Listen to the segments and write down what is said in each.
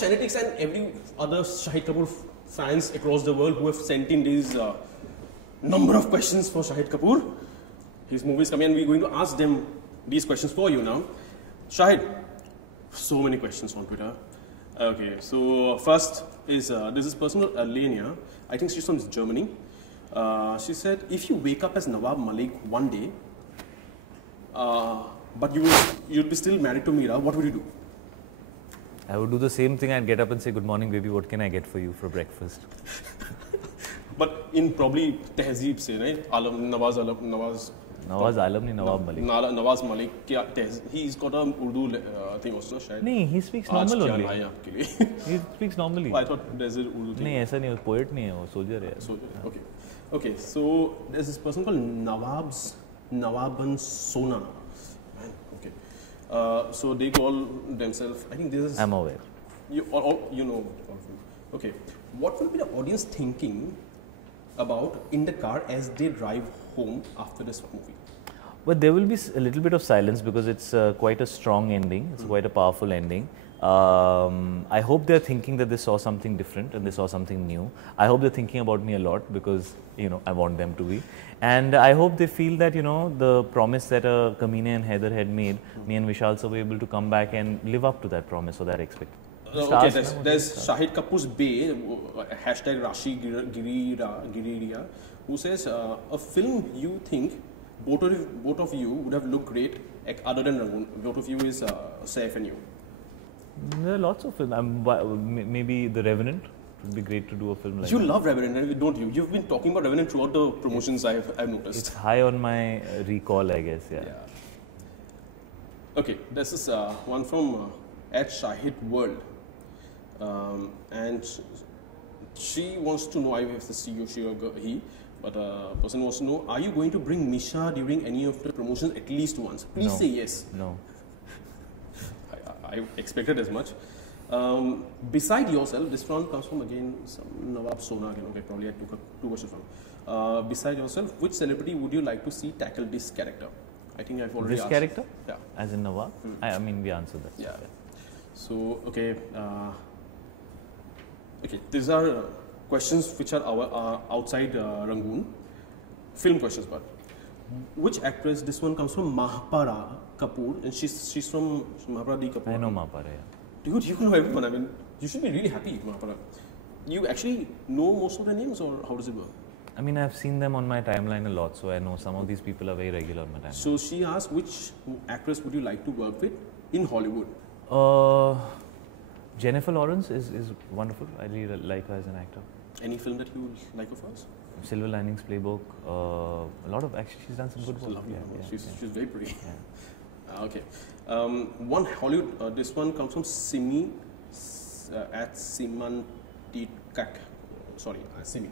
Shanatics and every other Shahid Kapoor fans across the world who have sent in these number of questions for Shahid Kapoor. His movie is coming and we're going to ask them these questions for you now. Shahid, so many questions on Twitter. Okay, so first is this is personal Lenia. I think she's from Germany. She said, if you wake up as Nawab Malik one day, but you'd be still married to Meera, what would you do? I would do the same thing. I'd get up and say, good morning, baby, what can I get for you for breakfast? But in probably Tehzeeb say, right? Nawaz Alam ni Nawab Malik. Nawaz Malik, he's got a Urdu thing also, shayad. No, he speaks normal only. He speaks normally. I thought there's an Urdu thing. No, ऐसा नहीं, poet नहीं है, वो soldier है. Soldier, okay. Okay, so there's this person called Nawaban Sona. Okay. So they call themselves, I think this is... I'm aware. You know all of them. Okay. What will be the audience thinking about in the car as they drive home after this movie? But there will be a little bit of silence because it's quite a strong ending. It's quite a powerful ending. I hope they're thinking that they saw something different and they saw something new. I hope they're thinking about me a lot because, you know, I want them to be. And I hope they feel that, you know, the promise that Kameene and Haider had made, me and Vishal sir were able to come back and live up to that promise or that expectation. Okay, there's Shahid Kapoor's Bay, hashtag Rashi Giriria, who says, a film you think both of you would have looked great other than Rangoon. Both of you is Saif and you. There are lots of films. Maybe The Revenant. It would be great to do a film like that. You love Revenant, don't you? You've been talking about Revenant throughout the promotions I've noticed. It's high on my recall, I guess, yeah. Okay, this is one from @Shahid World. And she wants to know, I have to see she or he, but person wants to know, are you going to bring Misha during any of the promotions at least once? Please say yes. No. I expected as much. Beside yourself, this one comes from again some Nawab Sona again. Okay, probably I took two questions from. Beside yourself, which celebrity would you like to see tackle this character? I think I've already asked. This character? Yeah. As in Nawab? I mean, we answered that. Yeah. So, okay. Okay, these are questions which are outside Rangoon. Film questions, but. Which actress? This one comes from Mahapara Kapoor, and she's from Mahapara D Kapoor. I know Mahapara, yeah. Dude, you know everyone. I mean, you should be really happy, Mahapara. You actually know most of the names, or how does it work? I mean, I've seen them on my timeline a lot, so I know some of these people are very regular on my timeline. So she asked, which actress would you like to work with in Hollywood? Jennifer Lawrence is wonderful. I really like her as an actor. Any film that you like of hers? Silver Linings Playbook. A lot of actually, she's done some good work. Lovely. She's very pretty. Yeah. Okay. One Hollywood. This one comes from Simi @Simantikak. Sorry, Simi.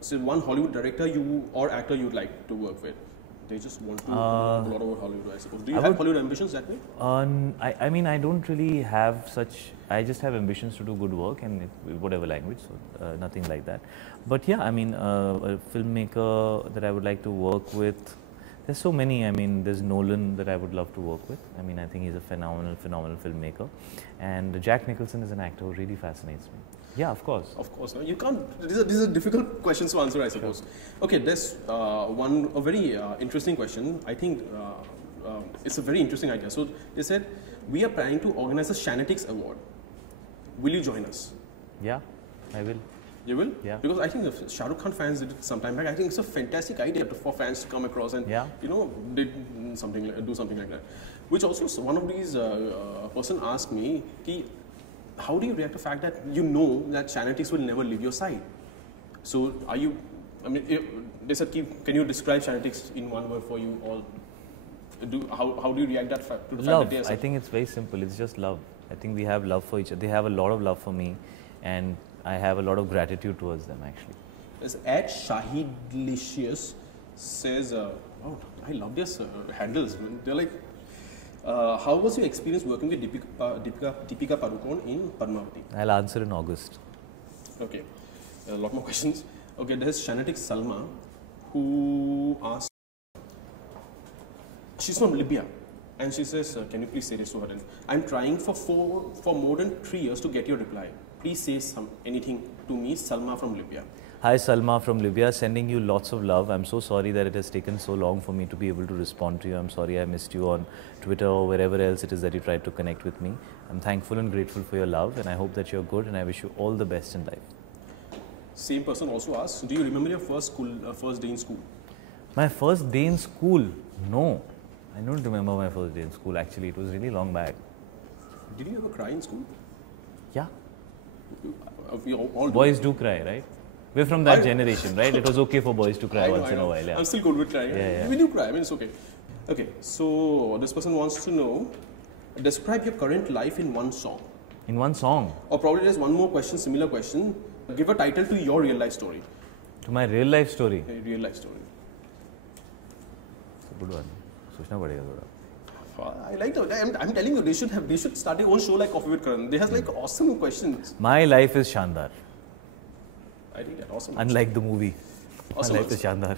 So one Hollywood director or actor you'd like to work with. They just want to know a lot about Hollywood, I suppose. Do you have Hollywood ambitions that way? I mean, I don't really have such. I just have ambitions to do good work and whatever language, so nothing like that. But yeah, I mean, a filmmaker that I would like to work with. There's so many. I mean, there's Nolan that I would love to work with. I mean, I think he's a phenomenal filmmaker. And Jack Nicholson is an actor who really fascinates me. Yeah, of course. Of course. No, you can't. These are difficult questions to answer, I suppose. Sure. Okay, there's a very interesting question. I think it's a very interesting idea. So they said, we are planning to organize a Shanatics Award. Will you join us? Yeah, I will. You will? Yeah. Because I think the Shah Rukh Khan fans did it some time back. I think it's a fantastic idea for fans to come across and you know do something like that. Which also one of these person asked me, how do you react to the fact that you know that Shanatics will never leave your side? So are you? I mean, they said, can you describe Shanatics in one word for you all? How do you react to the fact love. that I think it's very simple. It's just love. I think we have love for each other. They have a lot of love for me, and I have a lot of gratitude towards them actually. It's @Shahidlicious says, oh, I love their handles. They're like, how was your experience working with Deepika Padukone in Padmavati? I'll answer in August. Okay, a lot more questions. Okay, there's Shanatics Salma who asked, she's from Libya. And she says, can you please say this to her? I'm trying for more than 3 years to get your reply. Please say anything to me, Salma from Libya. Hi Salma from Libya, sending you lots of love. I'm so sorry that it has taken so long for me to be able to respond to you. I'm sorry I missed you on Twitter or wherever else it is that you tried to connect with me. I'm thankful and grateful for your love, and I hope that you're good, and I wish you all the best in life. Same person also asks, do you remember your first day in school? My first day in school? No. I don't remember my first day in school actually. It was really long back. Did you ever cry in school? Yeah. We all do. Boys do cry, right? We're from that generation, right? It was okay for boys to cry once in a while. Yeah. I'm still good with crying. Yeah. We do cry. I mean, it's okay. Okay, so this person wants to know, describe your current life in one song. In one song? Or probably there's one more question, similar question. Give a title to your real life story. To my real life story? Real life story. It's a good one. सोचना पड़ेगा थोड़ा. I like that. I'm telling you, they should start their own show like Coffee with Karan. They have like awesome questions. My life is Shandar. I think that awesome. Unlike the movie. Awesome. My life is Shandar.